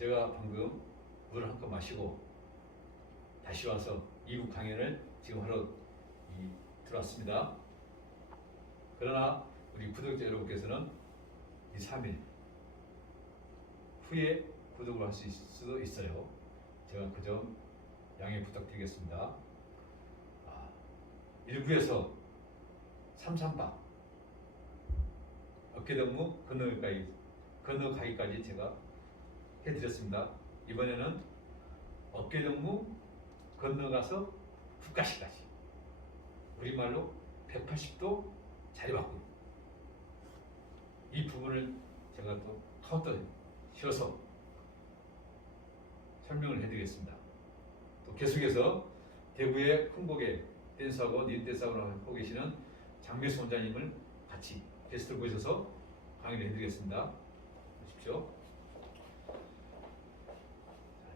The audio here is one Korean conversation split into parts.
제가 방금 물을 한 컵 마시고 다시 와서 이국 강연을 지금 하러 이, 들어왔습니다. 그러나 우리 구독자 여러분께서는 이 3일 후에 구독을 할 수 있을 수도 있어요. 제가 그 점 양해 부탁드리겠습니다. 아, 1부에서 삼삼바 어깨동무 건너가기 건너가기까지 제가 해드렸습니다. 이번에는 어깨 동무 건너가서 국가시까지 우리말로 180도 자리 바꾸기 이 부분을 제가 또 카운터 쉬어서 설명을 해드리겠습니다. 또 계속해서 대구의 댄스하고 닌 댄스하고 하고 계시는 장매수 원장님을 같이 게스트로 모셔서 강의를 해드리겠습니다. 보십시오.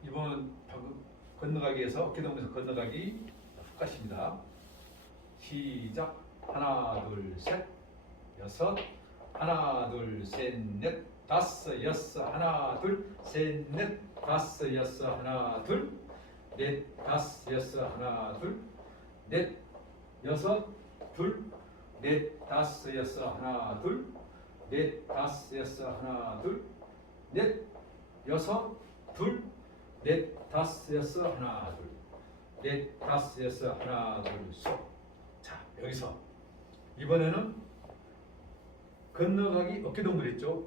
이번 방금 건너가기에서 어깨동무에서 건너가기 훅가십니다. 시작. 하나 둘 셋. 여섯. 하나 둘 셋 넷. 다섯 여섯. 하나 둘 셋 넷. 다섯 여섯. 하나 둘넷 다섯 여섯. 하나 둘넷 여섯. 둘넷 다섯 여섯. 하나 둘넷 다섯 여섯. 하나 둘넷 여섯. 둘 넷 여섯 하나 둘넷 여섯 하나 둘셋자 여기서 이번에는 건너가기 어깨동무 있죠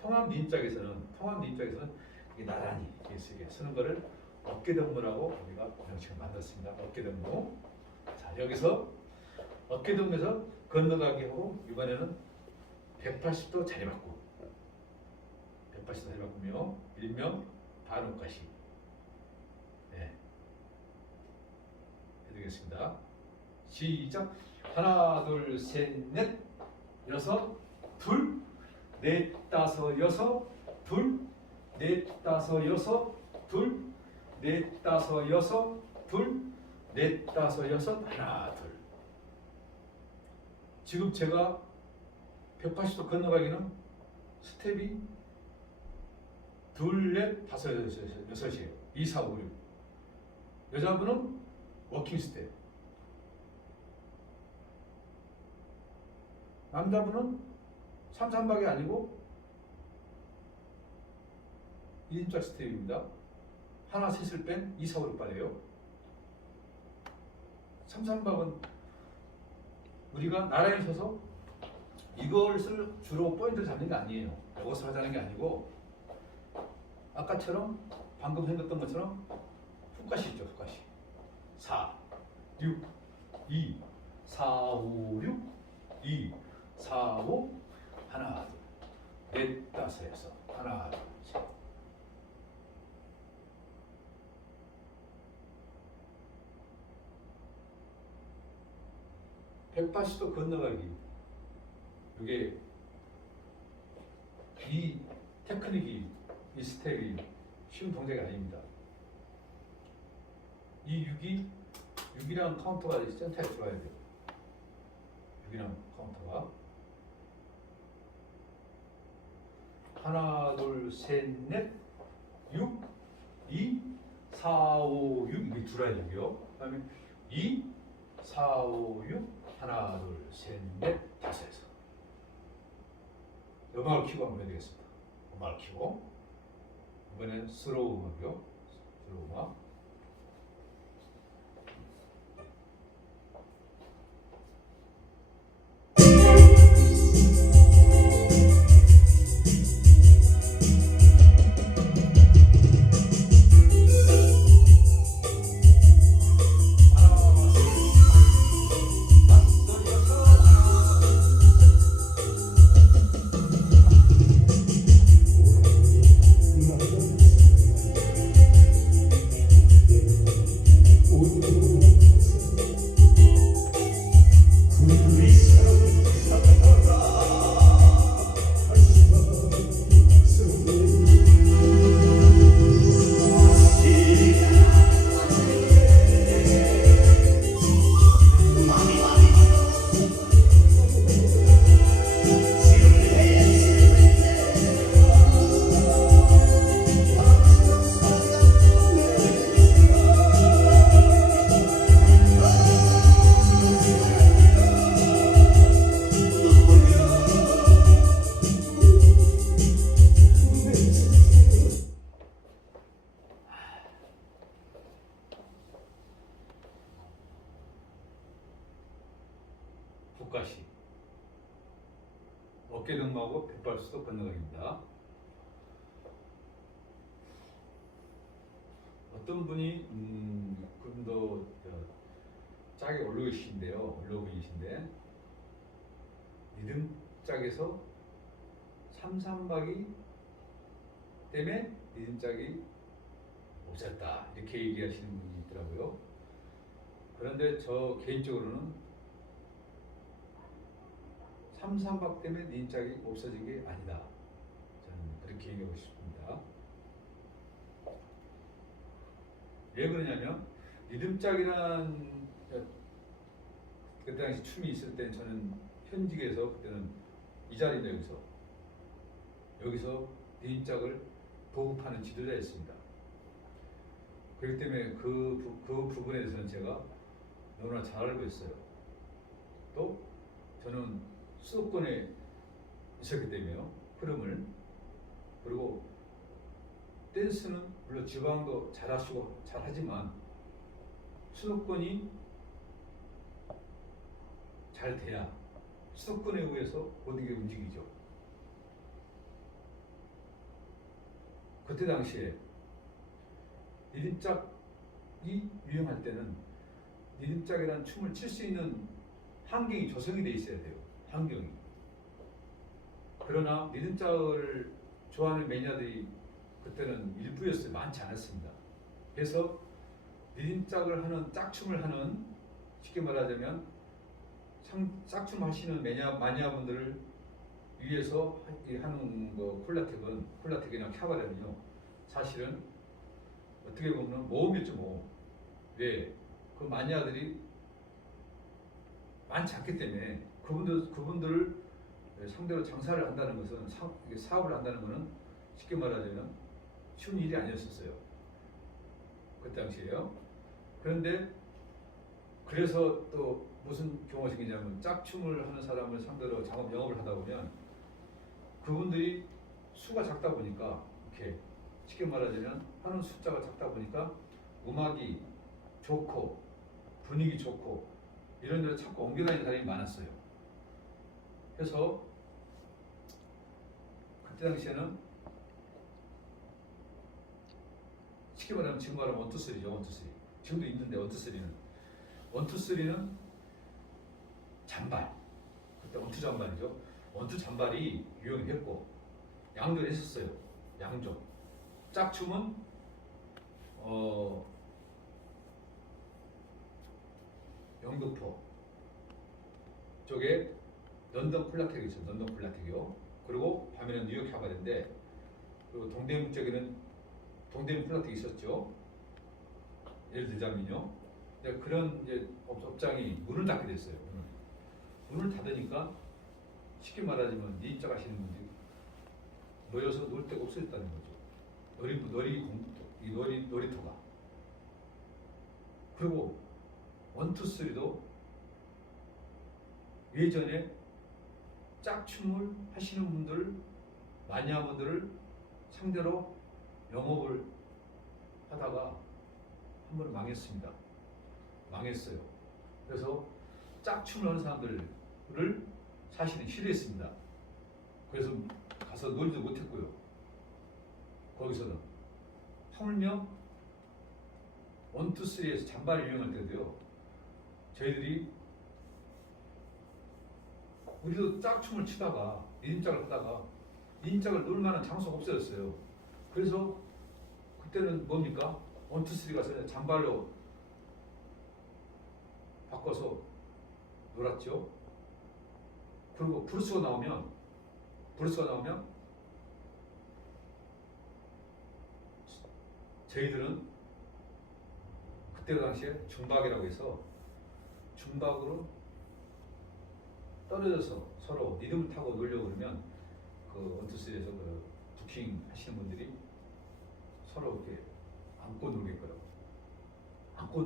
통합 민짝에서는 통합 민짝에서는 이게 나란히 이렇게 쓰는 거를 어깨동무라고 우리가 명칭을 만들었습니다. 어깨동무. 자 여기서 어깨동무에서 건너가기 하고 이번에는 180도 자리 바꾸. 180도 자리 바꾸며 일명 반옥가시. 네. 해드리겠습니다. 시작. 하나, 둘, 셋, 넷, 여섯, 둘, 넷, 다섯, 여섯, 둘, 넷, 다섯, 여섯, 둘, 넷, 다섯, 여섯, 둘, 넷, 다섯, 여섯, 하나, 둘. 지금 제가 180도 건너가기는 스텝이 둘, 넷, 다섯, 여섯, 여섯이에요. 2, 4, 5, 6. 여자분은 워킹 스텝. 남자분은 삼삼박이 아니고 1인자 스텝입니다. 하나 셋을 뺀 2, 4, 5를 빨래요. 삼삼박은 우리가 나란히 서서 이것을 주로 포인트를 잡는 게 아니에요. 이것을 하자는 게 아니고 아까처럼 방금 생겼던 것처럼 훅가시 있죠. 훅가시. 4, 6, 2, 4, 5, 6, 2, 4, 5 하나, 둘, 넷, 다섯, 여섯. 하나, 둘, 셋. 백팔십도 건너가기. 이게 이 테크닉이 이 스텝이 쉬운 동작이 아닙니다. 이 6이 6이라는 카운터가 이 센터에 들어와야 돼요. 6이라는 카운터가 하나 둘셋넷 6, 2, 4, 5, 6 이게 들어야 되고요. 그다음에 2, 4, 5, 6 하나 둘셋넷 다섯에서 음악을 키고 한번 해야 되겠습니다. 음악을 키고 이번엔. 스로우 음 짝에서 삼삼박이 때문에 리듬 짝이 없었다 이렇게 얘기하시는 분이 있더라고요. 그런데 저 개인적으로는 삼삼박 때문에 리듬 짝이 없어진 게 아니다. 저는 그렇게 얘기하고 싶습니다. 왜 그러냐면 리듬짝이란 그때 당시 춤이 있을 때 저는 현직에서 그때는 이 자리인데 여기서 여기서 리듬짝을 보급하는 지도자였습니다. 그렇기 때문에 그, 부, 그 부분에 대해서는 제가 너무나 잘 알고 있어요. 또 저는 수도권에 있었기 때문에요. 흐름을 그리고 댄스는 물론 지방도 잘하시고 잘하지만 수도권이 잘 돼야 수도권에 의해서 모든 게 움직이죠. 그때 당시에 리듬짝이 유행할 때는 리듬짝이라는 춤을 출 수 있는 환경이 조성이 돼 있어야 돼요. 환경이. 그러나 리듬짝을 좋아하는 매니아들이 그때는 일부였어요. 많지 않았습니다. 그래서 리듬짝을 하는 짝춤을 하는 쉽게 말하자면 상, 짝춤 하시는 매니아 마니아분들을 위해서 하는 거 콜라텍은 콜라텍이나 캬바레는요 사실은 어떻게 보면 모험이죠 모험. 왜? 그 마니아들이 많지 않기 때문에 그분들 그분들을 상대로 장사를 한다는 것은 사, 사업을 한다는 것은 쉽게 말하자면 쉬운 일이 아니었었어요. 그 당시에요. 그런데 그래서 또 무슨 경우가 생기냐면 짝춤을 하는 사람을 상대로 작업 영업을 하다 보면 그분들이 수가 작다 보니까 이렇게 쉽게 말하자면 하는 숫자가 작다 보니까 음악이 좋고 분위기 좋고 이런 데로 자꾸 옮겨다니는 사람이 많았어요. 그래서 그때 당시에는 쉽게 말하면 지금 말하면 원투쓰리죠 원투쓰리 지금도 있는데 원투쓰리는 원투쓰리는 잔발. 그때 원투 잔발이죠. 원투 잔발이 유행했고 양조를 했었어요. 양조 짝춤은 어 영등포. 쪽에 런던 콜라텍이 있어요 런던 콜라텍이요. 그리고 밤에는 뉴욕 캬바레인데 그리고 동대문 쪽에는 동대문 콜라텍이 있었죠. 예를 들자면요. 그런 이제 업- 업장이 문을 닫게 됐어요 문을, 닫으니까 쉽게 말하자면 니입자 가시는 분들이 모여서 놀 데가 없어졌다는 거죠 놀이 놀이 공, 이 놀이 놀이터가 그리고 원투쓰리도 예전에 짝춤을 하시는 분들 마니아분들을 상대로 영업을 하다가 한 번 망했습니다. 망했어요. 그래서 짝춤을 하는 사람들 을 사실은 싫어했습니다. 그래서 가서 놀지도 못했고요. 거기서는 하물며 원투쓰리에서 잔발이 유행할 때도요. 저희들이 우리도 짝춤을 치다가 인짝을 하다가 인짝을 놀 만한 장소가 없어졌어요. 그래서 그때는 뭡니까? 원투쓰리 가서 잔발로 바꿔서 놀았죠. 그리고 브루스가 나오면 브루스가 나오면 저희들은 그때 당시에 중박이라고 해서 중박으로 떨어져서 서로 리듬을 타고 놀려고 그러면 그 원투쓰리에서 그 부킹 하시는 분들이 서로 이렇게 안고 놀게끔 안고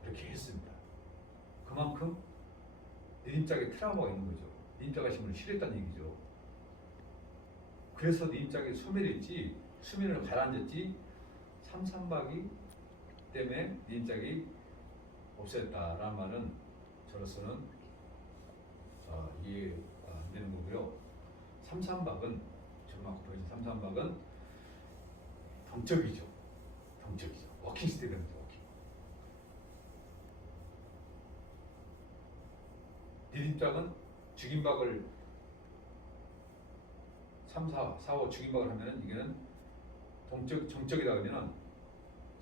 그렇게 했습니다. 그만큼 리듬짝에 트라우마가 있는 거죠. 하시는 분을 싫어했다는 얘기죠. 그래서 리듬짝에 소멸했지 수면을 가라앉았지 삼삼박이 때문에 리듬짝이 없어졌다라는 말은 저로서는 어, 이해 안 되는 거고요. 삼삼박은 전막 보이죠? 삼삼박은 동적이죠. 동적이죠. 워킹 스텝입니다. 디딤짝은 죽임박을 3, 4, 4, 5 죽임박을 하면은 이게는 동적, 정적이다 그러면은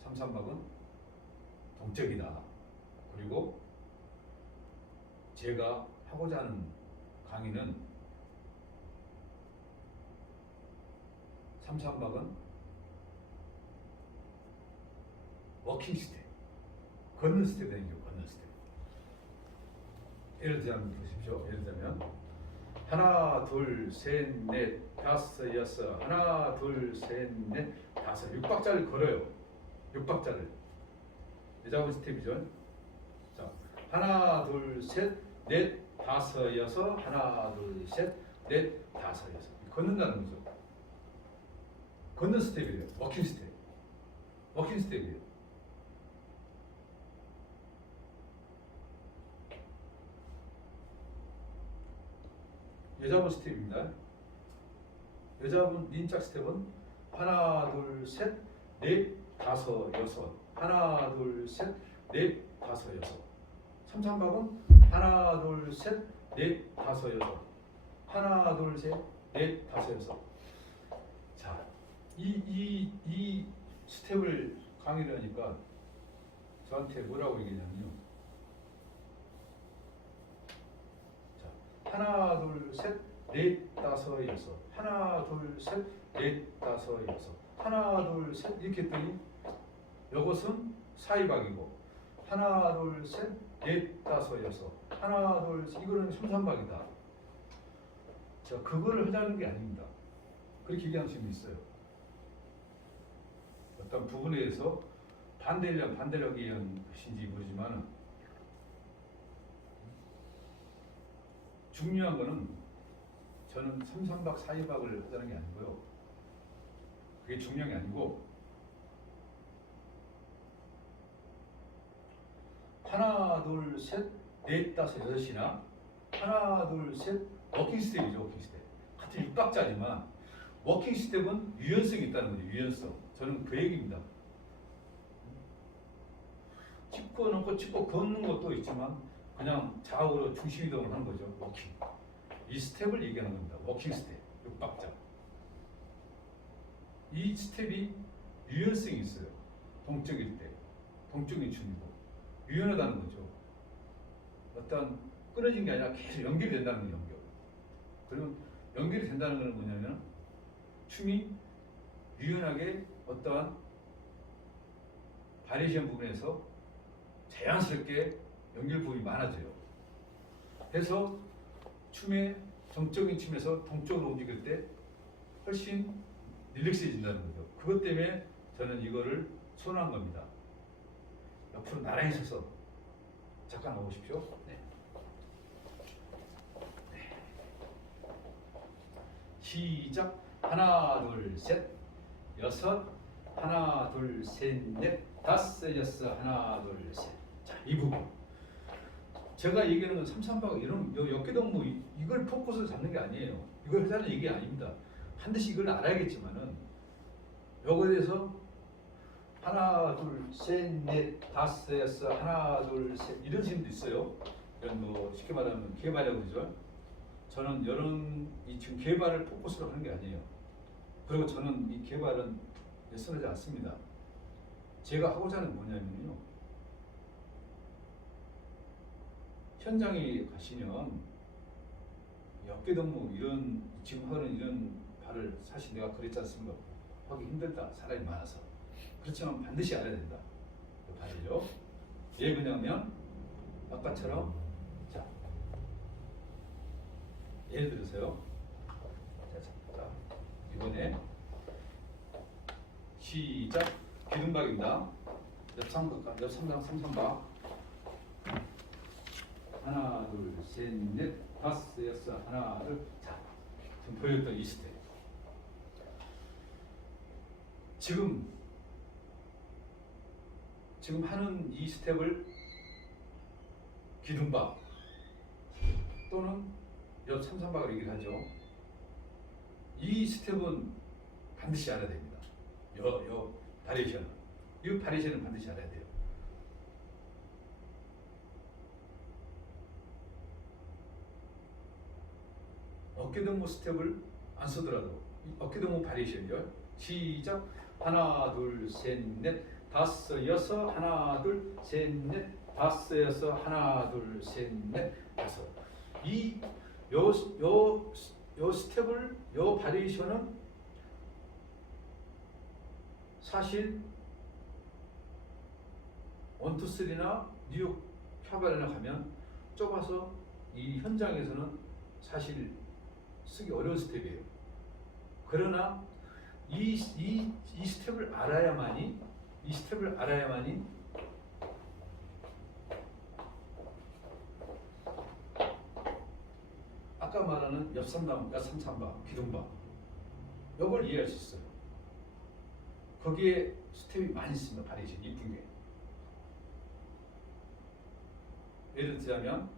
3, 3박은 동적이다. 그리고 제가 하고자 하는 강의는 3, 3박은 워킹 스텝, 걷는 스텝이 되는 스텝. 예를 들자면 보십시오. 예를 들면 하나 둘셋넷 다섯 여섯 하나 둘셋넷 다섯 육 박자를 걸어요. 육 박자를 여자분 스텝이죠. 자 하나 둘셋넷 다섯 여섯 하나 둘셋넷 다섯 여섯 걷는다는 거죠. 걷는 스텝이에요. 워킹 스텝. 워킹 스텝이에요. 여자분 스텝입니다. 여자분 닌짝 스텝은 하나 둘 셋 넷 다섯 여섯 하나 둘 셋 넷 다섯 여섯 삼삼박은 하나 둘 셋 넷 다섯 여섯 하나 둘 셋 넷 다섯 여섯 자 이 이 이 스텝을 강의를 하니까 저한테 뭐라고 얘기냐면요. 자, 하나, 둘, 셋, 넷, 다섯, 여섯. 하나, 둘, 셋, 넷, 다섯, 여섯. 하나, 둘, 셋 이렇게 했더니 이것은 사이박이고 하나, 둘, 셋, 넷, 다섯, 여섯. 하나, 둘, 셋 이거는 삼삼박이다. 자, 그거를 하자는 게 아닙니다. 그렇게 얘기하는 친구 있어요. 어떤 부분에 대해서 반대를 하기 위한 것인지 모르지만 중요한 거는 저는 삼삼박 사이박을 하자는 게 아니고요. 그게 중요한 게 아니고 하나 둘 셋 넷 다섯 여섯이나 하나 둘 셋 워킹 스텝이죠 워킹 스텝. 같은 육박자지만 워킹 스텝은 유연성이 있다는 거죠 유연성. 저는 그 얘기입니다. 짚고 놓고 짚고 걷는 것도 있지만 그냥 좌우로 중심 이동을 하는 거죠. 워킹. 이 스텝을 얘기하는 겁니다. 워킹 스텝. 육박자. 이 스텝이 유연성이 있어요. 동적일 때. 동적인 춤이고. 유연하다는 거죠. 어떤 끊어진 게 아니라 계속 연결이 된다는 거예요 연결. 그러면 연결이 된다는 것은 뭐냐면 춤이 유연하게 어떠한 바리에이션 부분에서 자연스럽게 연결 부분이 많아져요. 그래서 춤의 정적인 춤에서 동적으로 움직일 때 훨씬 릴렉스해진다는 거죠. 그것 때문에 저는 이거를 선호한 겁니다. 옆으로 나란히 서서 잠깐 나오십시오. 네. 네. 시작. 하나, 둘, 셋, 여섯, 하나, 둘, 셋, 넷, 다섯, 여섯, 하나, 둘, 셋. 자, 이 부분. 제가 얘기하는 건 삼삼박 이런 요 역계동 무 이- 이걸 포커스를 잡는 게 아니에요. 이걸 하자는 얘기 아닙니다. 반드시 이걸 알아야겠지만은 요거에 대해서 하나, 둘, 셋, 넷, 다섯, 여섯, 하나, 둘, 셋 이런 식도 있어요. 이런 뭐 쉽게 말하면 개발이라고 그러죠. 저는 이런 이 지금 개발을 포커스로 하는 게 아니에요. 그리고 저는 이 개발은 쓰러지 않습니다. 제가 하고자 하는 게 뭐냐면요. 현장에 가시면 역계동무 이런 지금 하는 이런 발을 사실 내가 그랬지 않습니까? 하기 힘들다. 사람이 많아서. 그렇지만 반드시 알아야 된다. 그 발이죠. 왜 그러냐면 아까처럼 자 예를 들으세요. 자, 자, 자 이번에 시작. 기둥박입니다. 옆 삼각 옆 삼각 삼삼박 하나 둘셋넷 다섯 여섯 하나 둘자 지금 보였던 이 스텝 지금 지금 하는 이 스텝을 기둥박 또는 옆 삼삼박을 얘기를 하죠 이 스텝은 반드시 알아야 됩니다. 요, 요 바리에이션. 이 바리에이션은 반드시 알아야 돼요. 어깨 동무 스텝을 안 쓰더라도 이 어깨 동무 바리에이션이요. 시작. 하나, 둘, 셋, 넷, 다섯, 여섯, 하나, 둘, 셋, 넷, 다섯, 여섯, 하나, 둘, 셋, 넷, 다섯. 이 요, 스텝을 요 바리에이션은 사실 원투 쓰리나 뉴욕 카바레나 가면 좁아서 이 현장에서는 사실 쓰기 어려운 스텝이에요. 그러나 이, 이, 이 스텝을 알아야만이 이 스텝을 알아야만이 아까 말하는 옆삼방, 옆삼삼방, 기둥방 이걸 이해할 수 있어요. 거기에 스텝이 많이 있습니다. 바리에이션 이쁜 게. 예를 들자면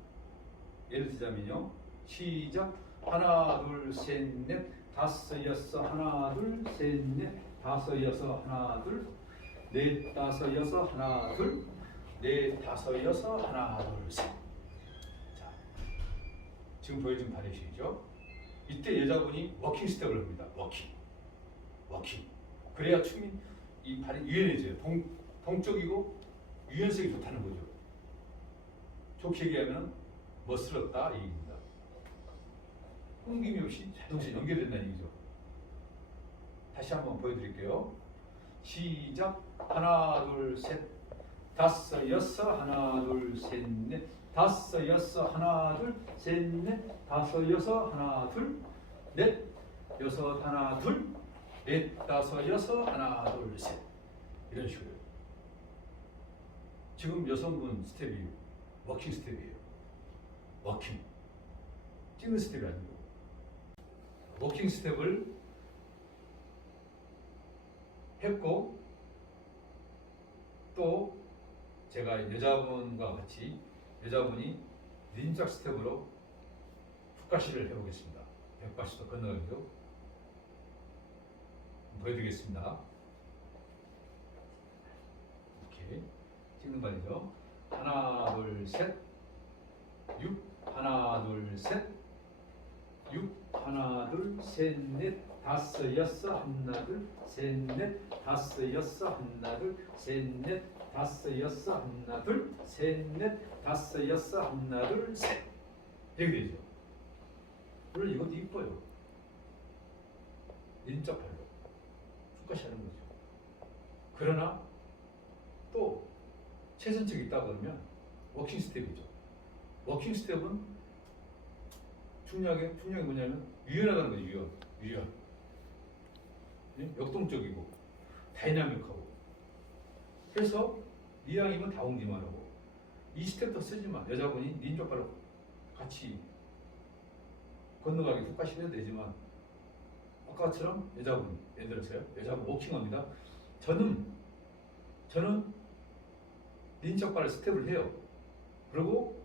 예를 들자면요. 시작. 하나, 둘, 셋, 넷, 다섯, 여섯, 하나, 둘, 셋, 넷, 다섯, 여섯, 하나, 둘, 넷, 다섯, 여섯, 하나, 둘, 넷, 다섯, 여섯, 하나, 둘, 셋. 자, 지금 보여준 바리에이션이죠. 이때 여자분이 워킹 스텝을 합니다. 워킹, 워킹. 그래야 춤이 이 발이 유연해져요. 동, 동쪽이고 유연성이 좋다는 거죠. 좋게 얘기하면 멋스럽다 이. 끊김이 없이 자동차 연결된다는 얘기죠. 다시 한번 보여드릴게요. 시작. 하나, 둘, 셋, 다섯, 여섯, 하나, 둘, 셋, 넷, 다섯, 여섯, 하나, 둘, 셋, 넷, 다섯, 여섯, 하나, 둘, 넷, 여섯, 하나, 둘, 넷, 다섯, 여섯, 하나, 둘, 셋. 이런 식으로. 지금 여성분 스텝이 워킹 스텝이에요. 워킹. 찍는 스텝이 아니고. 워킹 스텝을 했고 또 제가 여자분과 같이 여자분이 닌작 스텝으로 풋가시를 해보겠습니다. 180도 건너가기도 보여드리겠습니다. 이렇게 찍는 발이죠. 하나, 둘, 셋, 육, 하나, 둘, 셋, 육, 하나, 둘, 셋, 넷, 다섯, 여섯, 하나, 둘, 셋, 넷, 다섯, 여섯, 하나, 둘, 셋, 넷, 다섯, 여섯, 하나, 둘, 셋, 넷, 다섯, 여섯, 하나, 둘, 셋. 이렇게 되죠. 물론 이것도 이뻐요. 인적 발로. 똑같이 하는 거죠. 그러나 또 최선책이 있다 그러면 워킹 스텝이죠. 워킹 스텝은 중요하게 중요한 게 뭐냐면 유연하다는 거죠. 유연, 유연. 예? 역동적이고 다이나믹하고. 그래서 이왕이면 다홍지만 하고 이 스텝도 쓰지만 여자분이 닌족발로 같이 건너가기 똑같이 해도 되지만 아까처럼 여자분 예를 들어서요 여자분 워킹합니다 저는 저는 인적발을 스텝을 해요 그리고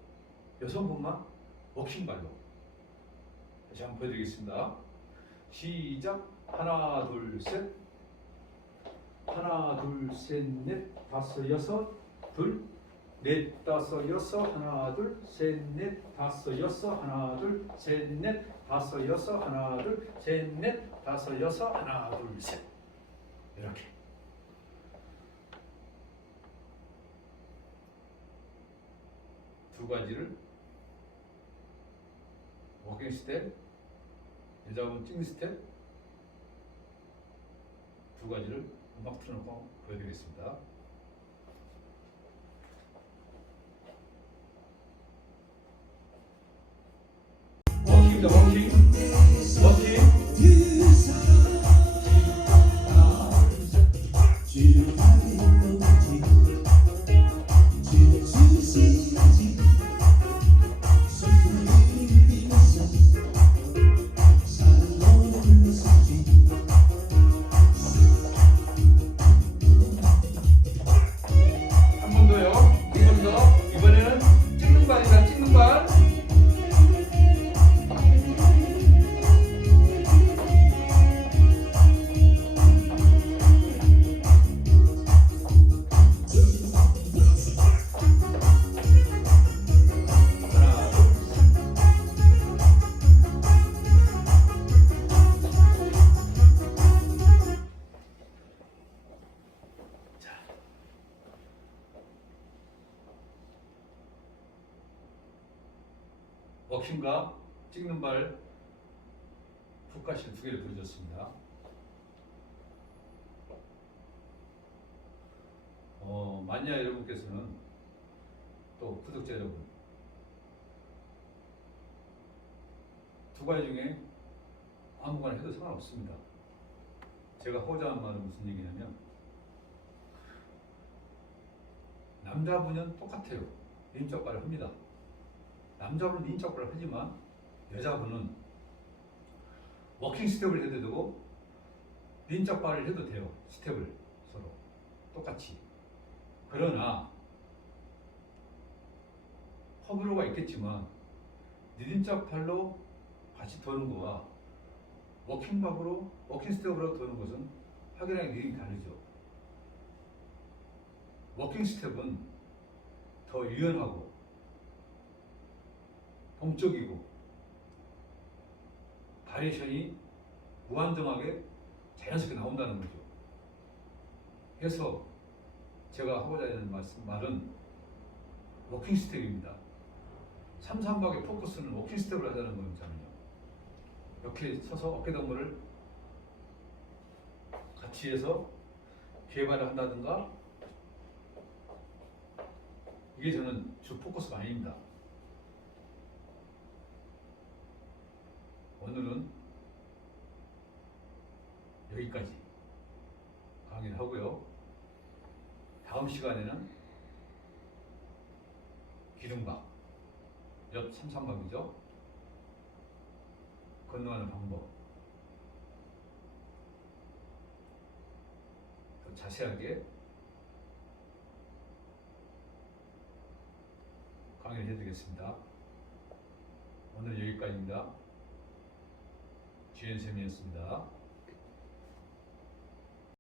여성분만 워킹발로 다시 한번 보여드리겠습니다. 시작. 하나 둘 셋. 하나 둘 셋 넷 다섯 여섯. 둘 넷, 다섯, 여섯, 하나, 둘, 셋, 넷, 다섯, 여섯, 하나, 둘, 셋, 넷, 다섯, 여섯, 하나, 둘, 셋, 넷, 다섯, 여섯, 하나, 둘, 셋. 이렇게. 두 가지를 워킹 스텝, 여자분 찍는 스텝 두 가지를 음악 틀어놓고 보여드리겠습니다. 워킹입니다. 워킹. 워킹. 워킹과 찍는 발 훅가실 두 개를 보여줬습니다. 어, 만야 여러분께서는 또 구독자 여러분 두 가지 중에 아무거나 해도 상관없습니다. 제가 하는 말은 무슨 얘기냐면 남자분은 똑같아요. 인적발을 합니다. 남자분은 인적발을 하지만 여자분은 워킹 스텝을 해도 되고 인적발을 해도 돼요. 스텝을 서로 똑같이. 그러나 허브로가 있겠지만 니딘적 발로 같이 도는 거와 워킹박으로 워킹 스텝으로 도는 것은 확연하게 느낌이 다르죠. 워킹 스텝은 더 유연하고 동적이고 바리에이션이 무한정하게 자연스럽게 나온다는 거죠. 그래서 제가 하고자 하는 말씀, 말은 워킹 스텝입니다. 3, 3박의 포커스는 워킹 스텝을 하자는 거잖아요. 이렇게 서서 어깨동무를 같이 해서 개발을 한다든가 이게 저는 주 포커스가 아닙니다. 오늘은 여기까지 강의를 하고요. 다음 시간에는 기둥박, 옆 삼삼박이죠. 건너가는 방법 더 자세하게 강의를 해드리겠습니다. 오늘 여기까지입니다. 지현쌤이었습니다.